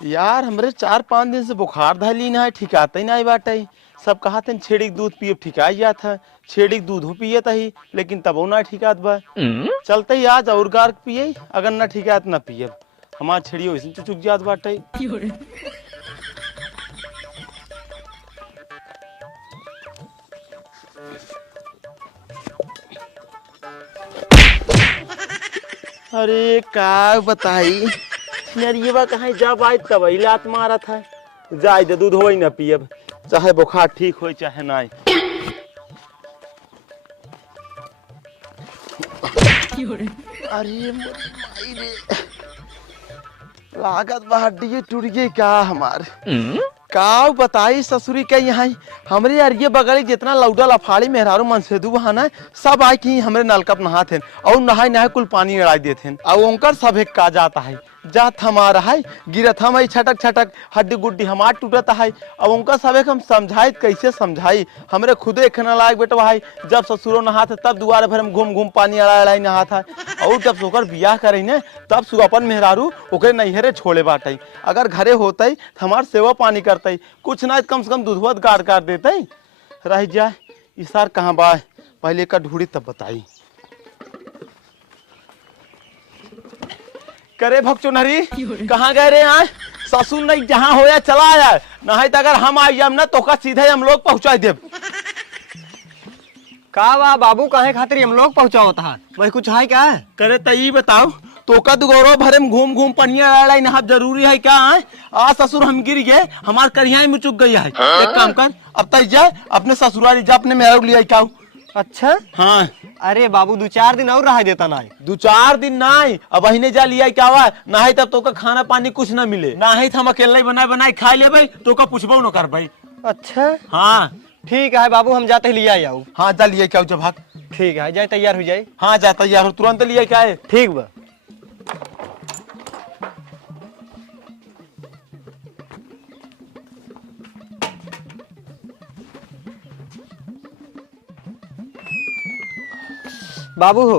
यार हमरे 4-5 दिन से बुखार धली ना है, ठिकाते ही नहीं बाटे। सब कहा थे छेड़ी के दूध पिए ठिका जात था, छेड़ी के दूध पिए ही, लेकिन तबो ना ठिकात बा। चलते ही आज और गार पिए, अगर ना ठिकात ना पिए। हमार छेड़ी वैसे चुचुक जात बाटे। अरे का बताई यार, ये बा कहाँ जब आए तब लात मारा था। जाए दे दूध हो ही ना पियब, चाहे बुखार ठीक हो चाहे ना। अरे माई रे, लागत बा हड्डी टूट गई का हमार। का बताई ससुरी के यहाँ हमरे यार ये बगड़ी जितना लौडा लफाड़ी मेहरारू मनसेदू बहाना सब आए कि हमरे नलकप नहाते और नहाए नहाए कुल पानी अड़ाई देते और उनकर सब एक का जाता है, जात हमारा है गिरत हम छटक छटक हड्डी गुड्डी हमार टूटता है। अब उनका सब एक हम समझाई, कैसे समझाई, हमरे खुदे खाना लायक बेटा भाई। जब ससुरो नहाते तब दुआरे भर हम घूम घूम पानी अड़ाई अड़ाई नहाता, और जब सोकर बियाह करे ने तब सुअपन मेहरारू ओकरे नैहरे छोड़े बाटे। अगर घरे होते हमार सेवा पानी करते, कुछ ना कम से कम दूधवत गाड़ काट देते रह जाए। इस सार कहाँ बा, पहले का ढूंढी तब बताई। करे भक्चुनहरी कहाँ गए रे यहाँ? ससुर नहीं जहाँ होया चला आया, नहीं तो अगर हम आई ना तो का सीधे हम लोग पहुँचा देव। का बा बाबू काहे खातिर हम लोग पहुँचाओ था? वही कुछ है क्या? करे तई बताओ तो का दुगौरो भरे में घूम घूम पनिया लड़ाई नहाब जरूरी है क्या? आ ससुर हम गिर गए, हमार करिया में चुक गई है। एक काम कर, अब तक जाए अपने ससुरारी जा, अपने मेहर लिया क्या? अच्छा हाँ। अरे बाबू 2-4 दिन और रह देता ना। 2-4 दिन नहीं, अब अहिने जा लिया क्या हुआ? नहीं तब तो का खाना पानी कुछ ना मिले, नहीं हम अकेले ही बनाए बनाए खा ले भाई, तो का पूछबो न कर भाई। अच्छा हाँ ठीक है बाबू, हम जाते लिया आओ। हाँ जा लिया क्या जब भाग। ठीक है जाए तैयार हो जाए। हाँ जा तैयार हो, तुरंत लिया क्या है। ठीक बा। बाबू हो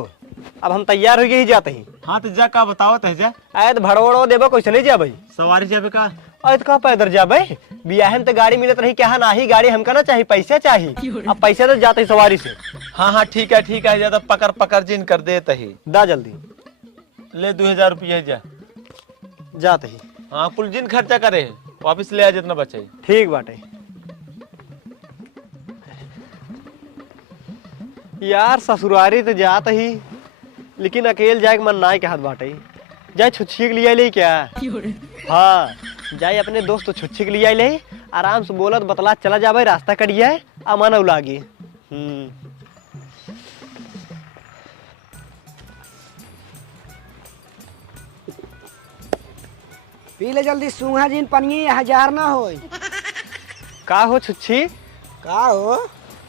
अब हम तैयार हो ही जाते ही। हाँ तो जा का बताओ तहजा। आए तो भड़वड़ो देबो कैसे नहीं जाबे? सवारी जाबे का? आए तो का पैदल जाबे? बियाह में तो गाड़ी मिलत रही, क्या ना ही गाड़ी हमका ना चाहिए, पैसा चाहिए। अब पैसे तो जाते ही सवारी से। हाँ हाँ ठीक है ज्यादा पकड़ पकड़ जिन कर देता ही। दा जल्दी ले 2000 रुपया जा जाते ही। हाँ कुल जिन खर्चा करे वापिस ले आ जितना बचे। ठीक बाटे यार, ससुरारी तो जात ही, लेकिन अकेले जाए के मन ना के हाथ बाटे। जाए छुच्छी के लिए ले क्या? हाँ जाए अपने दोस्त तो छुच्छी के लिए ले, आराम से बोलत बतला चला जाबे, रास्ता कटिया है अमन और लागी। पी ले जल्दी, सूंघा जिन पनिये 1000 ना हो। का हो छुच्छी? का हो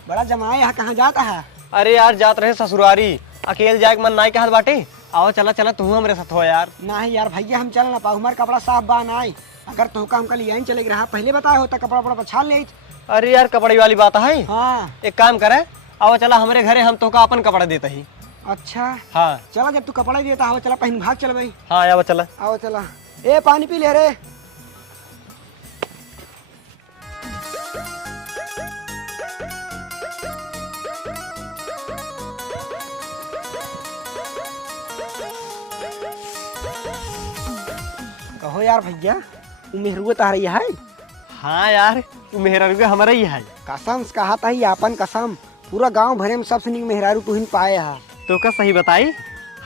बड़ा जमाए, यहाँ कहाँ जाता है? अरे यार जात रहे ससुरारी, अकेले जाए के मन ना के हाथ बाटे। आओ चला चला तू हमरे साथ हो यार। नहीं यार भैया हम चल ना पाऊ, हमारे कपड़ा साफ बा नहीं। अगर तू काम कर लिया चले रहा पहले बताया होता, कपड़ा वपड़ा पछाड़ ले। अरे यार कपड़े वाली बात है। हाँ एक काम करे, आओ चला हमरे घरे, हम तो का अपन कपड़ा देता ही। अच्छा हाँ चला, जब तू कपड़ा देता आओ चला पहन भाग चल भाई। हाँ आओ चला। आओ चला, ए पानी पी ले रे। कहो यार भैया, तू मेहरू तार है? हाँ यार तू मेहरारू हमारा ही है। कसम से कहा था ही, अपन कसम, पूरा गांव भरे में सबसे निक मेहरारू तू ही पाए है। तो का सही बताई,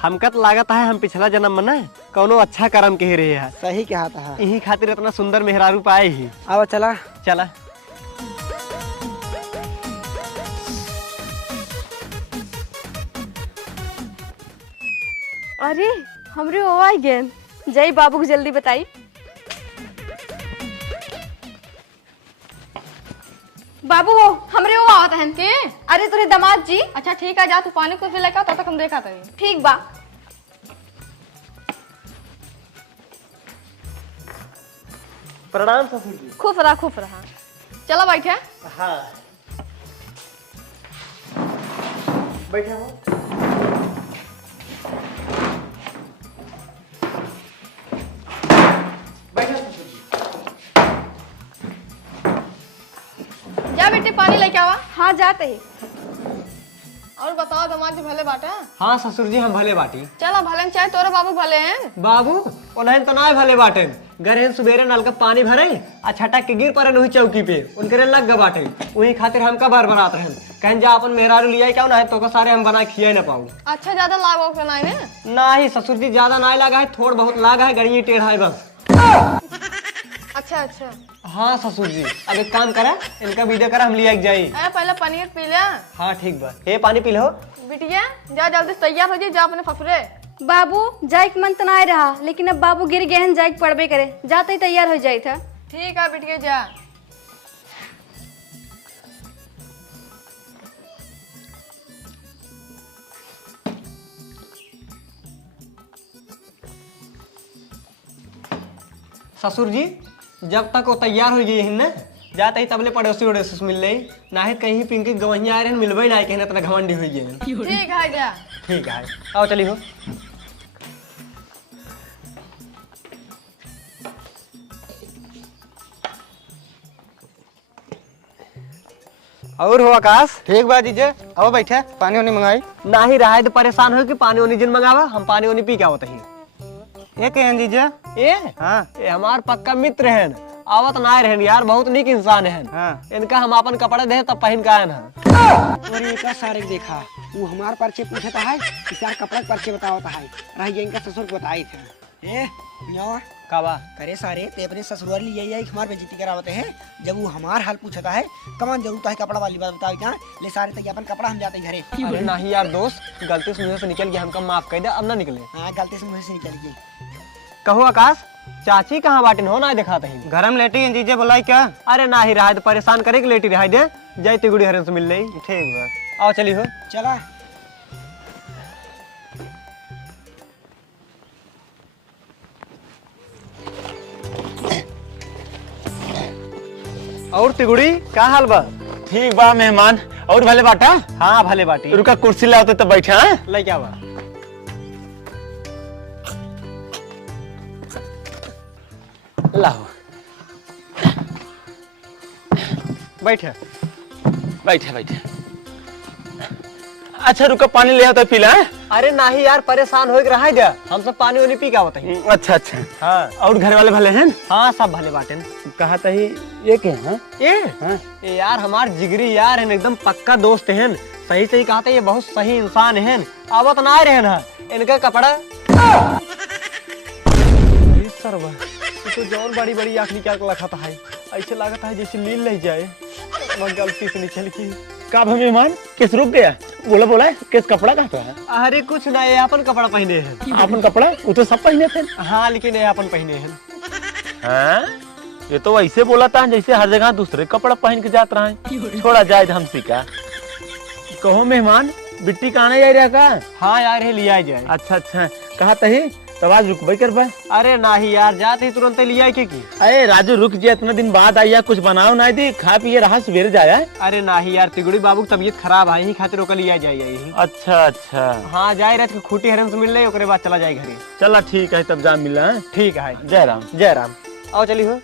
हमका तो लागत है हम पिछला जन्म में ना कौनो अच्छा कर्म कह रहे हैं। सही कहा था, यही खातिर इतना सुंदर मेहरारू पाए ही। आओ चला चला। अरे हमरे ओ आई गेन, जय बाबू को जल्दी बताई। बाबू हो हमरे वो आवत हन के? अरे तुरे दामाद जी। अच्छा ठीक है, जा तू पानी को लेकर तब तक हम देखा तभी। ठीक बा। प्रणाम ससुर जी। खुश रहा। चलो बैठे। हाँ बैठे हो। बैठे ससुर जी। लेके आवा। हाँ जाते ही। और बताओ दामाद जी भले बाटे? हाँ ससुर जी हम भले बाटी। चलो भले चाहे तोरे बाबू भले हैं। बाबू उन्हें तो ना भले बाटे गरे सुबेरे नल का पानी भरे आ छटक के गिर पड़े वही चौकी पे उनके लग गए बाटे वही खातिर हमका बार बरात रहन कहीं जा अपन मेहरारू लिया क्या ना है तो सारे हम बना खिया ना पाऊ। अच्छा ज्यादा लाभ हो नहीं ने? ना ही ससुर जी ज्यादा ना लगा है थोड़ा बहुत लागा है गड़िया टेढ़ा है बस। अच्छा अच्छा। हाँ ससुर जी अब एक काम करा इनका वीडियो करा हम लिया जाये। पहले पनीर पी ले। हाँ ठीक बा ये पानी पी लो। बिटिया जा जल्दी से तैयार हो जाए जा अपने फफरे। बाबू जाए के मन तो ना रहा लेकिन अब बाबू गिर गए हैं जाए के पड़बे करे जाते ही तैयार हो जाए था। ठीक है बिटिया जा। ससुर जी जब तक वो तैयार हो गई है जाते ही तबले पड़ोसी वड़ोसी से मिल रही ना है कहीं पिंकी गवैया आ रहे मिलबे ना कहीं इतना घमंडी हो गई। ठीक है जा। ठीक है आओ चली हो। और हो आकाश? ठीक बा जीजे अब बैठे पानी वानी मंगाई। ना ही रहा है तो परेशान हो कि पानी वानी जिन मंगावा हम पानी वानी पी के आवत ही। ये कहन जीजे? ये हाँ ये हमार पक्का मित्र हैं आवत ना रहन यार बहुत नीक इंसान है। हाँ इनका हम अपन कपड़ा दे तब पहन के आए हैं। और एक सारे देखा वो हमार परिचय पूछता है कि सार कपड़ा के परिचय बतावता है रह गया इनका ससुर को बताई थे। ए न्यावा काबा करे सारे ते अपने ससुराल लिए यही हमार बेइज्जती करावते हैं जब वो हमार हाल पूछता है कमान जरूरत है कपड़ा वाली बात बताओ क्या ले सारे तैयार अपन कपड़ा हम जाते घरे। अरे नहीं यार दोस्त गलती से मुंह से निकल गया हमका माफ कर दे अब ना निकले। हाँ गलती से मुँह से निकल गई। कहो आकाश चाची कहाँ बाटिन हो ना दिखाते ही घर में लेटी हैं जीजे बोलाई क्या? अरे ना ही रहा तो परेशान करे कि लेटी रहा दे जय तिगुड़ी हरन से मिल रही। ठीक बा आओ चली हो। चला और तिगुड़ी का हाल बा? ठीक बा मेहमान और भले बाटा। हाँ भले बाटी रुका कुर्सी लाते तब बैठे हैं। ले क्या बा? लाओ बैठे बैठे बैठे। अच्छा रुका पानी ले आता पीला है। अरे ना ही यार परेशान हो रहा है हम सब पानी वानी पी के आवत ही। अच्छा अच्छा। हाँ और घर वाले भले हैं? हाँ सब भले बाटे। कहा था ही ये के हैं? ये यार हमार जिगरी यार है एकदम पक्का दोस्त है सही सही कहा था ये बहुत सही इंसान है आवत ना रहे ना इनका कपड़ा सरवा तो जौन बड़ी बड़ी आखिरी क्या लखा था ऐसे लगता है जैसे लील नहीं जाए मैं गलती से निकल की। कब मेहमान किस रुक गया बोला बोला किस कपड़ा का है? अरे कुछ ना ये अपन कपड़ा पहने हैं। अपन कपड़ा वो तो सब पहने थे। हाँ लेकिन ये अपन पहने हैं। हाँ? ये तो वैसे बोला था जैसे हर जगह दूसरे कपड़ा पहन के जात रहा है। छोड़ा जाए हमसी का। कहो मेहमान बिट्टी कहाँ जा रहा का? हाँ यार ये लिया जाए। अच्छा अच्छा कहा तही तब आज रुक कर बा। अरे ना ही यार जाते ही तुरंत लिया की। अरे राजू रुक जाए इतना दिन बाद आइया कुछ बनाओ ना दी खा पिए रहा सवेरे जाया। अरे ना ही यार तिगुड़ी बाबू की तबीयत खराब है यही खातिर ओकर लिया जाए यही। अच्छा अच्छा हाँ जाए रात के खूटी हरन से मिल रही ओकरे बाद चला जाए घरे। चला ठीक है तब जा मिला। ठीक है जय राम। जय राम। आओ चली हो।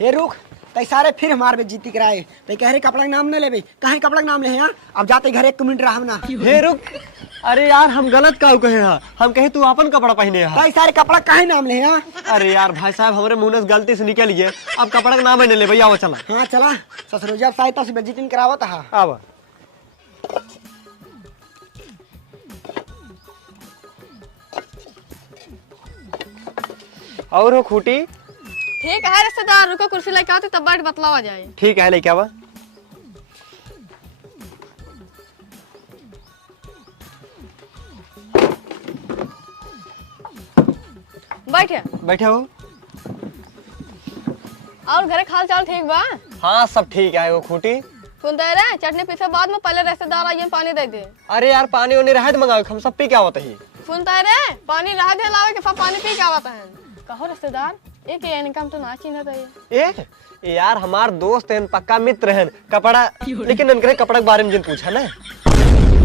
हे रुक तै सारे फिर हमार बेइज्जती कराए तै कह रहे कपड़ा के नाम न लेबे काहे कपड़ा के नाम ले हैं? अब जाते घरे 1 मिनट रहब ना। हे रुक अरे यार हम गलत काऊ कहे हैं हम कहे तू अपन कपड़ा पहने है। तै सारे कपड़ा काहे नाम ले हैं? अरे यार भाई साहब हमारे मुंह से गलती से निकल गए अब कपड़ा का नाम है ले भैया वो चला। हाँ चला ससुर जब साइता से बेइज्जती करावत हा। अब और हो खूटी? ठीक है रिश्तेदार रुको कुर्सी लेके आते तब बैठ बतलावा जाए। ठीक है लेके आवा। बैठे बैठे हो। और घरे खाल चाल ठीक बा? हाँ सब ठीक है वो खूटी। सुन दे रे चटनी पीछे बाद में पहले रिश्तेदार आइए पानी दे दे। अरे यार पानी वानी रहा मंगाओ हम सब पी के आवत ही। सुनता रे पानी रहा दे लावे के सब पानी पी के आवत है। कहो रिश्तेदार एक इनकम तो ना चिन्ह दे। ए यार हमार दोस्त हैं पक्का मित्र हैं कपड़ा लेकिन इनके कपड़ा के बारे में जिन पूछा ना।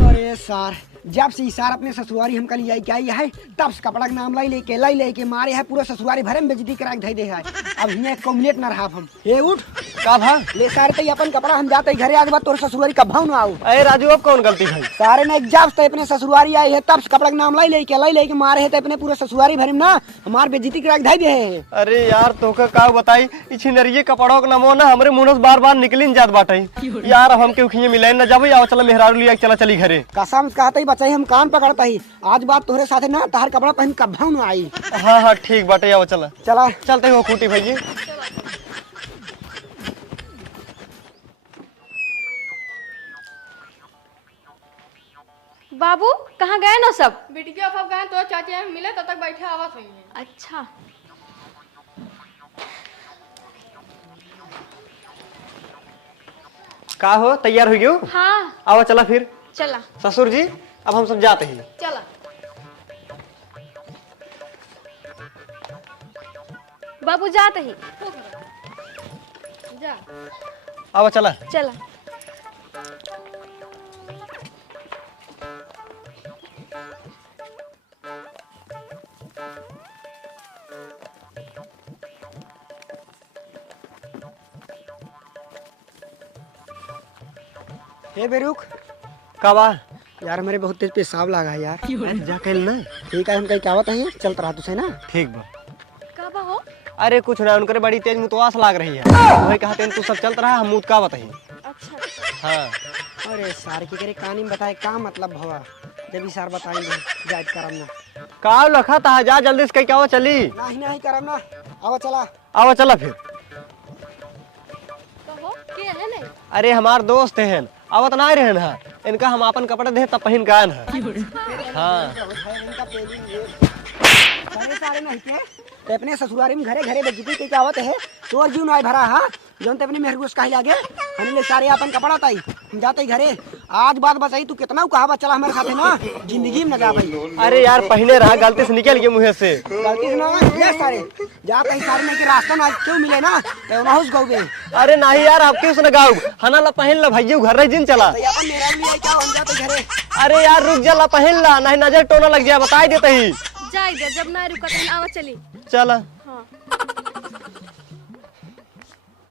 अरे सार जब से इशार अपने ससुरारी हमका लिया क्या है तब से कपड़ा के नाम लाई लेके मारे है पूरा ससुरारी भरे में बेइज्जती करा के धई दे है। अब हियां कम्प्लीट न रहा हम हे उठ का भा ले सारे तई अपन कपड़ा हम जाते घरे आगे बाद तोर ससुरारी कब भाव न आओ। अरे राजू अब कौन गलती भाई सारे ने जब से अपने ससुरारी आई है तब से कपड़ा के नाम लाई लेके मारे है तो अपने पूरा ससुरारी भरे में ना हमार बेइज्जती करा के धई दे है। अरे यार तोके का बताई ई छिनरिये कपड़ों के नामो ना हमरे मुंह से बार-बार निकलिन जात बाटे यार। अब हमके उखिए मिले न जाबे आओ चल मेहरारू लिया चला चली घरे। कसम कहते ही बचाई हम कान पकड़ता ही आज बात तोहरे साथे ना तार कपड़ा पहन कब भाव न आई। हाँ ठीक बाटे आओ चला चला चलते हो खूटी भैया। बाबू कहाँ गए ना सब? बिटिया अब गए तो चाची हम मिले तब तक बैठे आवत हुई है। अच्छा का हो तैयार हो गयो? हाँ आओ चला फिर। चला ससुर जी अब हम सब जाते हैं। चला। बाबू जाते ही जा आओ चला। चला। हे बेरुख का बा यार हमारे बहुत तेज पेशाब लगा है यार। जा कल ना ठीक है हम कहीं क्या बताइए चलता रहा तुझे ना। ठीक बा। कब हो? अरे कुछ ना उनके बड़ी तेज मुतवास लाग रही है वही कहते हैं तू सब चलत रहा हम मुत का बताइए। अच्छा हाँ अरे सार की करे कहानी में बताए का मतलब भवा जब सार बताएंगे जायद करम ना का लखा था जा जल्दी से कहीं क्या चली। नहीं करम ना अब चला। आओ चला फिर। कहो के है ने? अरे हमार दोस्त हैं आवत ना रहन है इनका हम अपन कपड़े दे तब पहिन कान है। हाँ सारे नहीं के ते अपने ससुरारी में घरे घरे बेइज्जती के क्या होते है तोर जीव ना भरा हां जोन ते अपने मेहरगुस कह लागे हमने सारे अपन कपड़ा ताई हम जाते घरे आज बात बचाई तू कितना कहा चला हमारे साथे ना जिंदगी में ना जा भाई। अरे यार पहने रहा गलती से निकल गए मुँह से। गलती से ना ये सारे जा कहीं सारे में के रास्ता ना क्यों मिले ना तो ना हुस गौगे। अरे नहीं यार आप क्यों सुन गाऊ हना ला पहन ला भैया घर रह जिन चला। तो अपन मेरा लिए क्या हम जाते घरे। अरे यार रुक जा ला पहन ला नहीं नजर टोना लग जाए बता देते ही। जाए जब ना रुका तो आवा चली। चला हाँ